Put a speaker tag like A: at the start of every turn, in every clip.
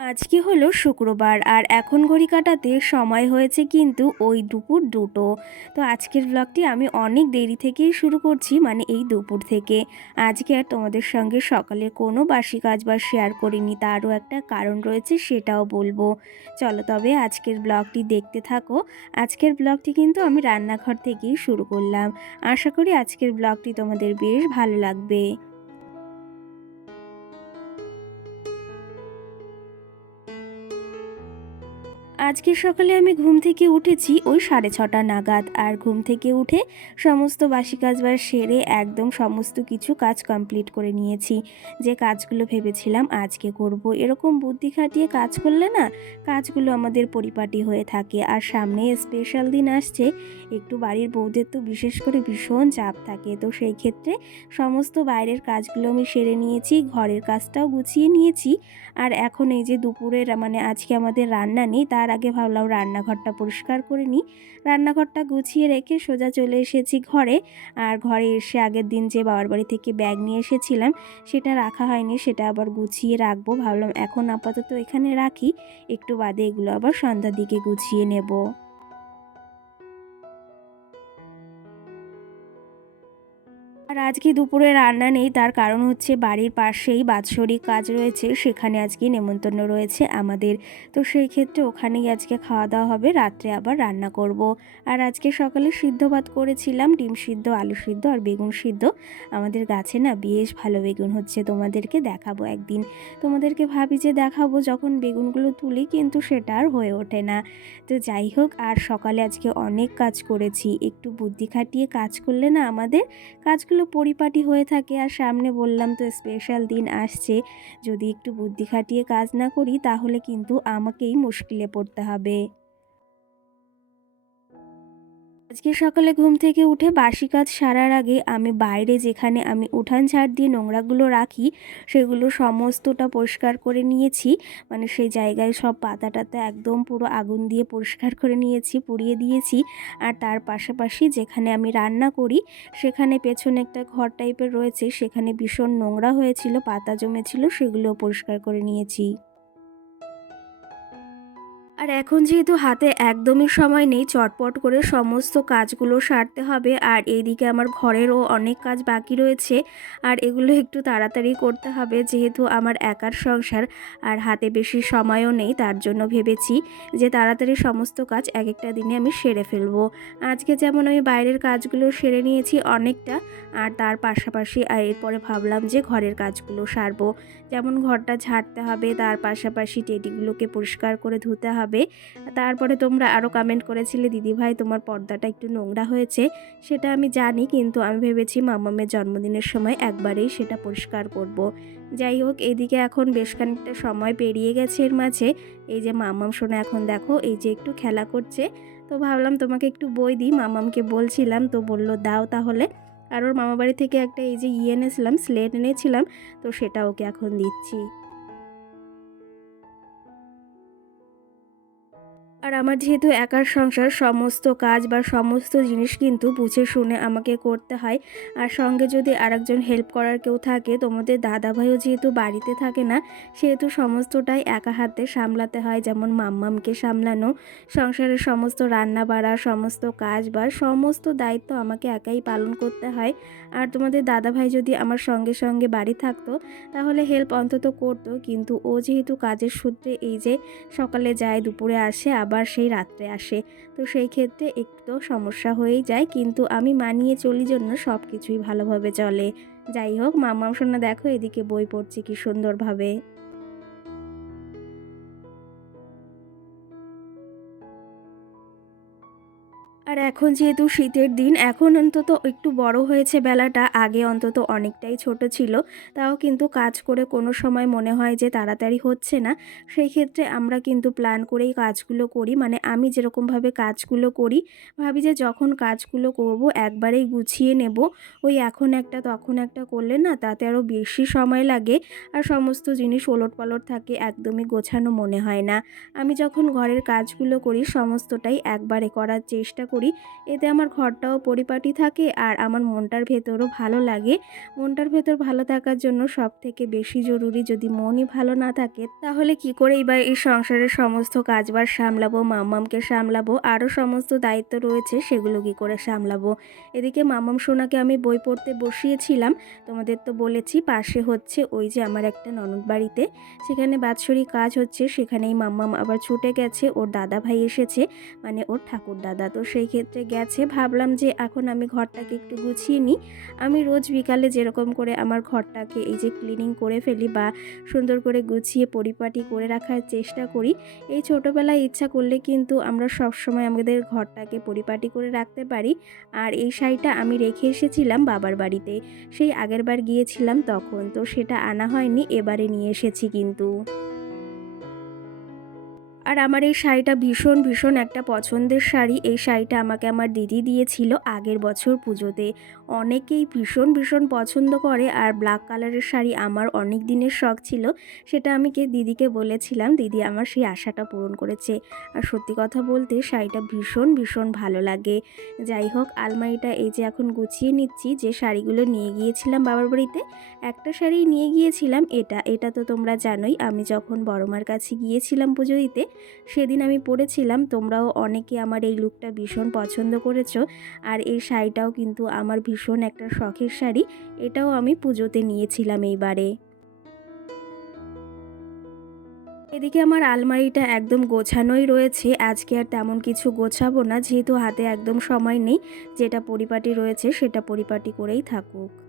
A: আজকে হলো শুক্রবার আর এখন ঘড়ি কাটাতে সময় হয়েছে কিন্তু ওই দুপুর দুটো। তো আজকের ব্লগটি আমি অনেক দেরি থেকেই শুরু করছি মানে এই দুপুর থেকে। আজকে আর তোমাদের সঙ্গে সকালে কোনো বাসি কাজ বা শেয়ার করিনি, তারও একটা কারণ রয়েছে সেটাও বলব। চলো তবে আজকের ব্লগটি দেখতে থাকো। আজকের ব্লগটি কিন্তু আমি রান্নাঘর থেকেই শুরু করলাম। আশা করি আজকের ব্লগটি তোমাদের বেশ ভালো লাগবে। আজকে সকালে আমি ঘুম থেকে উঠেছি ওই সাড়ে ছটা নাগাদ। আর ঘুম থেকে উঠে সমস্ত বাসি কাজ বার সেরে একদম সমস্ত কিছু কাজ কমপ্লিট করে নিয়েছি। যে কাজগুলো ভেবেছিলাম আজকে করব। এরকম বুদ্ধি খাটিয়ে কাজ করলে না, কাজগুলো আমাদের পরিপাটি হয়ে থাকে। আর সামনে স্পেশাল দিন আসছে, একটু বাড়ির বউদের তো বিশেষ করে ভীষণ চাপ থাকে। তো সেই ক্ষেত্রে সমস্ত বাইরের কাজগুলো আমি সেরে নিয়েছি, ঘরের কাজটাও গুছিয়ে নিয়েছি। আর এখন এই যে দুপুরের মানে আজকে আমাদের রান্না নেই, তার আগে ভাবলাম রান্নাঘরটা পরিষ্কার করে নিই। রান্নাঘরটা গুছিয়ে রেখে সোজা চলে এসেছি ঘরে। আর ঘরে এসে আগের দিন যে বাবার বাড়ি থেকে ব্যাগ নিয়ে এসেছিলাম, সেটা রাখা হয়নি, সেটা আবার গুছিয়ে রাখব। ভাবলাম এখন আপাতত এখানে রাখি, একটু বাদে এগুলো আবার সন্ধ্যার দিকে গুছিয়ে নেব। আর আজকে দুপুরে রান্না নেই, তার কারণ হচ্ছে বাড়ির পাশেই বাৎসরিক কাজ রয়েছে, সেখানে আজকে নেমন্তন্ন রয়েছে আমাদের। তো সেই ক্ষেত্রে ওখানেই আজকে খাওয়া দাওয়া হবে, রাত্রে আবার রান্না করব। আর আজকে সকালে সিদ্ধ ভাত করেছিলাম, ডিম সিদ্ধ, আলু সিদ্ধ আর বেগুন সিদ্ধ। আমাদের গাছে না বেশ ভালো বেগুন হচ্ছে, তোমাদেরকে দেখাবো একদিন। তোমাদেরকে ভাবি যে দেখাবো যখন বেগুনগুলো তুলি, কিন্তু সেটা আর হয়ে ওঠে না। তো যাই হোক, আর সকালে আজকে অনেক কাজ করেছি, একটু বুদ্ধি খাটিয়ে কাজ করলে না আমাদের কাজগুলো পরিপাটি হয়ে থাকে। আর সামনে বললাম তো স্পেশাল দিন আসছে। যদি একটু বুদ্ধি খাটিয়ে কাজ না করি, তাহলে কিন্তু আমাকেই মুশকিলে পড়তে হবে। আজকে সকালে ঘুম থেকে উঠে বাসি কাজ সারার আগে আমি বাইরে যেখানে আমি উঠান ঝাড় দিয়ে নোংরাগুলো রাখি, সেগুলো সমস্তটা পরিষ্কার করে নিয়েছি। মানে সেই জায়গায় সব পাতা টাতা একদম পুরো আগুন দিয়ে পরিষ্কার করে নিয়েছি, পুড়িয়ে দিয়েছি। আর তার পাশাপাশি যেখানে আমি রান্না করি, সেখানে পেছনে একটা ঘর টাইপের রয়েছে, সেখানে ভীষণ নোংরা হয়েছিল, পাতা জমেছিল সেগুলো পরিষ্কার করে নিয়েছি। আর এখন যেহেতু হাতে একদমই সময় নেই, চটপট করে সমস্ত কাজগুলো সারতে হবে। আর এইদিকে আমার ঘরেরও অনেক কাজ বাকি রয়েছে। আর এগুলো একটু তাড়াতাড়ি করতে হবে, যেহেতু আমার একার সংসার আর হাতে বেশি সময়ও নেই, তার জন্য ভেবেছি যে তাড়াতাড়ি সমস্ত কাজ এক একটা দিনে আমি সেরে ফেলব। আজকে যেমন আমি বাইরের কাজগুলো সেরে নিয়েছি অনেকটা, আর তার পাশাপাশি, আর এরপরে ভাবলাম যে ঘরের কাজগুলো সারবো। যেমন ঘরটা ঝাড়তে হবে, তার পাশাপাশি টেডিগুলোকে পরিষ্কার করে ধুতে হবে। তারপরে তোমরা আরও কমেন্ট করেছিলে, দিদিভাই, তোমার পর্দাটা একটু নোংরা হয়েছে। সেটা আমি জানি, কিন্তু আমি ভেবেছি মামামের জন্মদিনের সময় একবারেই সেটা পরিষ্কার করব। যাই হোক, এদিকে এখন বেশ খানিকটা সময় পেরিয়ে গেছে এর মাঝে। এই যে মামাম শোনা, এখন দেখো, এই যে একটু খেলা করছে। তো ভাবলাম তোমাকে একটু বই দিই, মামামকে বলছিলাম, তো বলল, দাও তাহলে। আর ওর মামাবাড়ি থেকে একটা এই যে ইয়ে এনেছিলাম স্লেট এনেছিলাম, তো সেটা ওকে এখন দিচ্ছি। আর আমার যেহেতু একার সংসার, সমস্ত কাজ বা সমস্ত জিনিস কিন্তু বুঝে শুনে আমাকে করতে হয়। আর সঙ্গে যদি আরেকজন হেল্প করার কেউ থাকে, তোমাদের দাদাভাইও যেহেতু বাড়িতে থাকে না, সেহেতু সমস্তটাই একা হাতে সামলাতে হয়, যেমন মাম্মামকে সামলানো, সংসারের সমস্ত রান্না বাড়া সমস্ত কাজ বা সমস্ত দায়িত্ব আমাকে একাই পালন করতে হয়। আর তোমাদের দাদাভাই যদি আমার সঙ্গে সঙ্গে বাড়ি থাকতো, তাহলে হেল্প অন্তত করতো, কিন্তু ও যেহেতু কাজের সূত্রে এই যে সকালে যায়, দুপুরে আসে, আবার আবার সেই রাত্রে আসে। তো সেই ক্ষেত্রে একটু সমস্যা হয়েই যায়, কিন্তু আমি মানিয়ে চলি জন্য সব কিছুই ভালোভাবে চলে। যাই হোক মামাম শোনা দেখো, এদিকে বই পড়ছে কি সুন্দরভাবে। এখন যেহেতু শীতের দিন, এখন অন্তত একটু বড় হয়েছে বেলাটা। আগে অন্তত অনেকটাই ছোট ছিল। তাও কিন্তু কাজ করে কোনো সময় মনে হয় যে তাড়াতাড়ি হচ্ছে না। সেই ক্ষেত্রে আমরা কিন্তু প্ল্যান করেই কাজগুলো করি। মানে আমি যেরকমভাবে কাজগুলো করি, ভাবি যে যখন কাজগুলো করব একবারেই গুছিয়ে নেব। ওই এখন একটা, তখন একটা করলে না তাতে আরও বেশি সময় লাগে। আর সমস্ত জিনিস ওলট পালট থাকে, একদমই গোছানো মনে হয় না। আমি যখন ঘরের কাজগুলো করি, সমস্তটাই একবারে করার চেষ্টা করি। এতে আমার ঘরটাও পরিপাটি থাকে আর আমার মনটার ভেতরও ভালো লাগে। মনটার ভেতর ভালো থাকার জন্য সব থেকে বেশি জরুরি যদি মনই ভালো না থাকে, তাহলে কি করে এবার এই সংসারের সমস্ত কাজবার সামলাবো, মাম্মামকে সামলাবো, আরও সমস্ত দায়িত্ব রয়েছে সেগুলো কি করে সামলাবো? এদিকে মাম্মাম সোনাকে আমি বই পড়তে বসিয়েছিলাম, তোমাদের তো বলেছি পাশে হচ্ছে ওই যে আমার একটা ননদ বাড়িতে, সেখানে বাৎসরিক কাজ হচ্ছে, সেখানেই মাম্মাম আবার ছুটে গেছে, ওর দাদা ভাই এসেছে মানে ওর ঠাকুর দাদা তো সেই ক্ষেত্রে গেছে। ভাবলাম যে এখন আমি ঘরটাকে একটু গুছিয়ে নিই। আমি রোজ বিকালে যেরকম করে আমার ঘরটাকে এই যে ক্লিনিং করে ফেলি বা সুন্দর করে গুছিয়ে পরিপাটি করে রাখার চেষ্টা করি, এই ছোটোবেলায় ইচ্ছা করলে কিন্তু আমরা সব সময় আমাদের ঘরটাকে পরিপাটি করে রাখতে পারি। আর এই শাড়িটা আমি রেখে এসেছিলাম বাবার বাড়িতে, সেই আগের বার গিয়েছিলাম তখন, তো সেটা আনা হয়নি, এবারে নিয়ে এসেছি কিন্তু। আর আমার এই শাড়িটা ভীষণ ভীষণ একটা পছন্দের শাড়ি। এই শাড়িটা আমাকে আমার দিদি দিয়েছিল আগের বছর পুজোতে। অনেকেই ভীষণ ভীষণ পছন্দ করে আর ব্ল্যাক কালারের শাড়ি আমার অনেক দিনের শখ ছিল, সেটা আমি কে, দিদিকে বলেছিলাম, দিদি আমার সেই আশাটা পূরণ করেছে। আর সত্যি কথা বলতে শাড়িটা ভীষণ ভীষণ ভালো লাগে। যাই হোক, আলমারিটা এই যে এখন গুছিয়ে নিচ্ছি, যে শাড়িগুলো নিয়ে গিয়েছিলাম বাবার বাড়িতে, একটা শাড়ি নিয়ে গিয়েছিলাম, এটা। এটা তো তোমরা জানোই, আমি যখন বড়মার কাছে গিয়েছিলাম পুজো দিতে সেদিন আমি পরেছিলাম তোমরাও অনেকে আমার এই লুকটা ভীষণ পছন্দ করেছ। আর এই শাড়িটাও কিন্তু আমার ভীষণ একটা শখের শাড়ি, এটাও আমি পুজোতে নিয়েছিলাম এইবারে। এদিকে আমার আলমারিটা একদম গোছানোই রয়েছে, আজকে আর তেমন কিছু গোছাবো না, যেহেতু হাতে একদম সময় নেই, যেটা পরিপাটি রয়েছে সেটা পরিপাটি করেই থাকুক।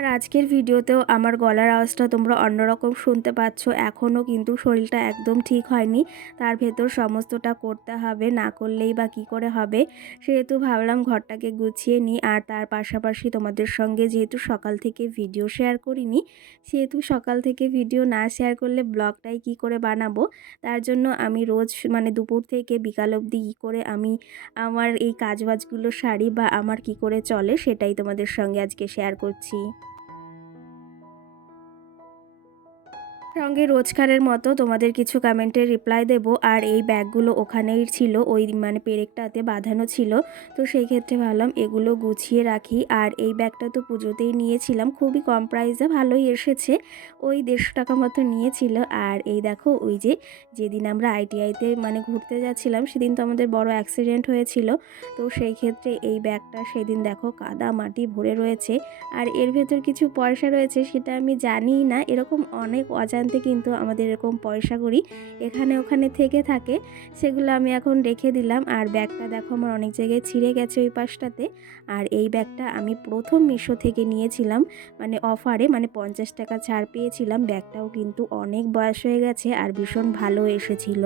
A: আর আজকের ভিডিওতেও আমার গলার আওয়াজটা তোমরা অন্যরকম শুনতে পাচ্ছ। এখনও কিন্তু শরীরটা একদম ঠিক হয়নি। তার ভেতর সমস্তটা করতে হবে, না করলেই বা কি করে হবে, সেহেতু ভাবলাম ঘরটাকে গুছিয়ে নিই। আর তার পাশাপাশি তোমাদের সঙ্গে যেহেতু সকাল থেকে ভিডিও শেয়ার করিনি, সেহেতু সকাল থেকে ভিডিও না শেয়ার করলে ব্লগটাই কি করে বানাবো? তার জন্য আমি রোজ মানে দুপুর থেকে বিকাল অবধি কী করে আমি আমার এই কাজবাজগুলো সারি বা আমার কি করে চলে সেটাই তোমাদের সঙ্গে আজকে শেয়ার করছি। সঙ্গে রোজকারের মতো তোমাদের কিছু কমেন্টের রিপ্লাই দেব। আর এই ব্যাগগুলো ওখানেই ছিল, ওই মানে পেরেকটাতে বাঁধানো ছিল। তো সেই ক্ষেত্রে ভাবলাম এগুলো গুছিয়ে রাখি। আর এই ব্যাগটা তো পুজোতেই নিয়েছিলাম, খুবই কম প্রাইসে ভালোই এসেছে। ওই দেড়শো টাকা মতো নিয়েছিল। আর এই দেখো, ওই যে যেদিন আমরা আইটিআইতে মানে ঘুরতে যাচ্ছিলাম, সেদিন তো আমাদের বড় অ্যাক্সিডেন্ট হয়েছিল। তো সেই ক্ষেত্রে এই ব্যাগটা সেদিন দেখো কাদা মাটি ভরে রয়েছে। আর এর ভেতর কিছু পয়সা রয়েছে, সেটা আমি জানি না। এরকম অনেক অজান্ত আনতে কিন্তু আমাদের এরকম পয়সা করি এখানে ওখানে থেকে থাকে, সেগুলো আমি এখন রেখে দিলাম। আর ব্যাগটা দেখো আমার অনেক জায়গায় ছিঁড়ে গেছে ওই পাশটাতে। আর এই ব্যাগটা আমি প্রথম মিশো থেকে নিয়েছিলাম মানে অফারে মানে পঞ্চাশ টাকা ছাড় পেয়েছিলাম। ব্যাগটাও কিন্তু অনেক বয়স হয়ে গেছে আর ভীষণ ভালো এসেছিল।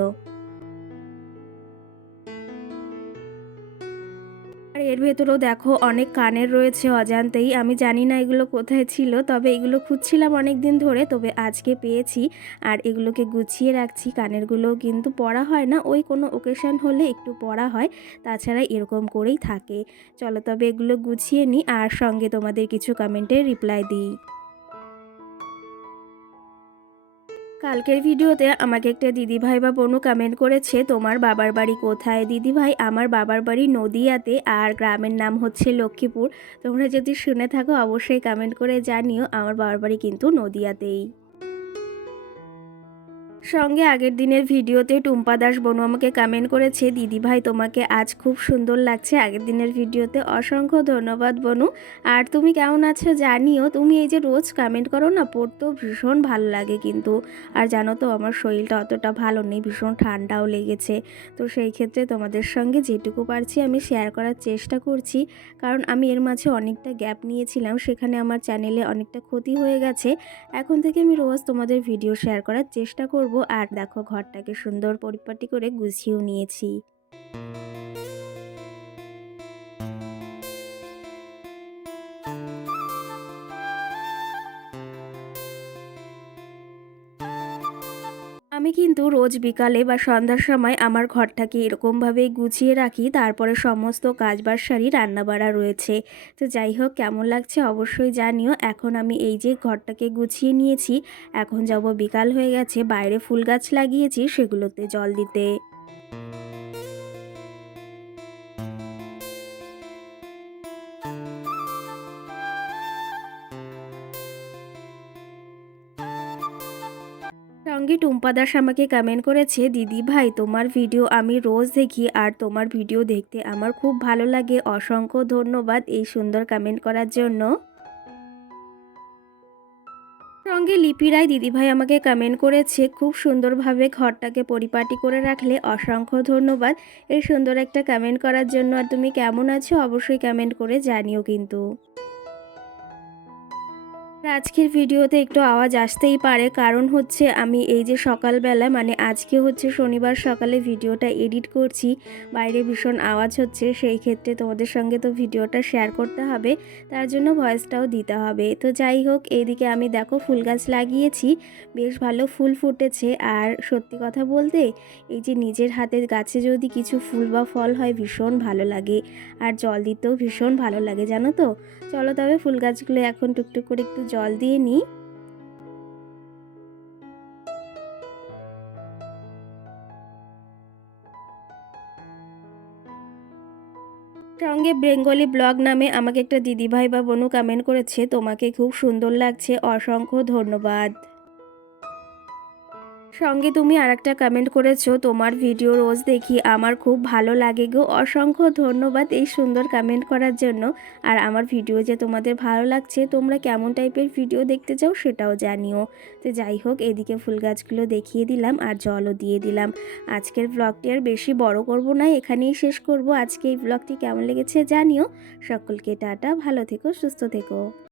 A: এর ভেতরেও দেখো অনেক কানের রয়েছে অজান্তেই। আমি জানি না এগুলো কোথায় ছিল, তবে এগুলো খুঁজছিলাম অনেক দিন ধরে, তবে আজকে পেয়েছি। আর এগুলোকে গুছিয়ে রাখছি, কানেরগুলোও কিন্তু পড়া হয় না। ওই কোনো ওকেশন হলে একটু পড়া হয়, তাছাড়া এরকম করেই থাকে। চলো তবে এগুলো গুছিয়ে নিই আর সঙ্গে তোমাদের কিছু কমেন্টের রিপ্লাই দিই। কালকের ভিডিওতে আমাকে একটা দিদিভাই বা বোনু কমেন্ট করেছে, তোমার বাবার বাড়ি কোথায়? দিদিভাই, আমার বাবার বাড়ি নদিয়াতে আর গ্রামের নাম হচ্ছে লক্ষ্মীপুর। তোমরা যদি শুনে থাকো, অবশ্যই কমেন্ট করে জানিও, আমার বাবার বাড়ি কিন্তু নদিয়াতেই। সঙ্গে আগের দিনের ভিডিওতে টুম্পা দাস বনু আমাকে কমেন্ট করেছে, দিদি ভাই, তোমাকে আজ খুব সুন্দর লাগছে। আগের দিনের ভিডিওতে অসংখ্য ধন্যবাদ বনু। আর তুমি কেমন আছো জানিও। তুমি এই যে রোজ কমেন্ট করো না, পড়তেও ভীষণ ভালো লাগে কিন্তু। আর জানো তো, আমার শরীরটা অতটা ভালো নেই, ভীষণ ঠান্ডাও লেগেছে। তো সেই ক্ষেত্রে তোমাদের সঙ্গে যেটুকু পারছি আমি শেয়ার করার চেষ্টা করছি। কারণ আমি এর মাঝে অনেকটা গ্যাপ নিয়েছিলাম, সেখানে আমার চ্যানেলে অনেকটা ক্ষতি হয়ে গেছে। এখন থেকে আমি রোজ তোমাদের ভিডিও শেয়ার করার চেষ্টা করব করব। আর দেখো ঘরটাকে সুন্দর পরিপাটি করে গুছিয়েও নিয়েছি। কিন্তু রোজ বিকালে বা সন্ধ্যার সময় আমার ঘরটাকে এরকমভাবে গুছিয়ে রাখি, তারপরে সমস্ত কাজবাজ সারি, রান্নাবাড়া রয়েছে। তো যাই হোক, কেমন লাগছে অবশ্যই জানিও। এখন আমি এই যে ঘরটাকে গুছিয়ে নিয়েছি, এখন যাব বিকাল হয়ে গেছে, বাইরে ফুল গাছ লাগিয়েছি, সেগুলোতে জল দিতে। সঙ্গে টুম্পা দাস আমাকে কমেন্ট করেছে, দিদি ভাই, তোমার ভিডিও আমি রোজ দেখি আর তোমার ভিডিও দেখতে আমার খুব ভালো লাগে। অসংখ্য ধন্যবাদ এই সুন্দর কমেন্ট করার জন্য। সঙ্গে লিপি রায় দিদিভাই আমাকে কমেন্ট করেছে, খুব সুন্দরভাবে ঘরটাকে পরিপাটি করে রাখলে অসংখ্য ধন্যবাদ। এই সুন্দর একটা কমেন্ট করার জন্য আর তুমি কেমন আছো? অবশ্যই কমেন্ট করে জানিও কিন্তু। আজকের ভিডিওতে একটু আওয়াজ আসতেই পারে। কারণ হচ্ছে আমি এই যে সকালবেলা মানে আজকে হচ্ছে শনিবার সকালে ভিডিওটা এডিট করছি, বাইরে ভীষণ আওয়াজ হচ্ছে, সেই ক্ষেত্রে তোমাদের সঙ্গে তো ভিডিওটা শেয়ার করতে হবে, তার জন্য ভয়েসটাও দিতে হবে। তো যাই হোক এইদিকে আমি দেখো ফুল গাছ লাগিয়েছি, বেশ ভালো ফুল ফুটেছে। আর সত্যি কথা বলতে, এই যে নিজের হাতের গাছে যদি কিছু ফুল বা ফল হয়, ভীষণ ভালো লাগে। আর জল দিতেও ভীষণ ভালো লাগে, জানো তো? চলো তবে ফুল গাছগুলো এখন টুকটুক করে একটু জল দিয়ে নিই। সঙ্গে বেঙ্গলি ব্লগ নামে আমাকে একটা দিদিভাই বা বোনু কমেন্ট করেছে। তোমাকে খুব সুন্দর লাগছে। অসংখ্য ধন্যবাদ। সঙ্গে তুমি আরেকটা কমেন্ট করেছ, তোমার ভিডিও রোজ দেখি আমার খুব ভালো লাগে গো। অসংখ্য ধন্যবাদ এই সুন্দর কমেন্ট করার জন্য। আর আমার ভিডিও যে তোমাদের ভালো লাগছে, তোমরা কেমন টাইপের ভিডিও দেখতে চাও সেটাও জানিও। তো যাই হোক, এদিকে ফুল গাছগুলো দেখিয়ে দিলাম আর জলও দিয়ে দিলাম। আজকের ব্লগটি আর বেশি বড় করব না, এখানেই শেষ করব। আজকে এই ব্লগটি কেমন লেগেছে জানিও। সকলকে টাটা, ভালো থেকো, সুস্থ থেকো।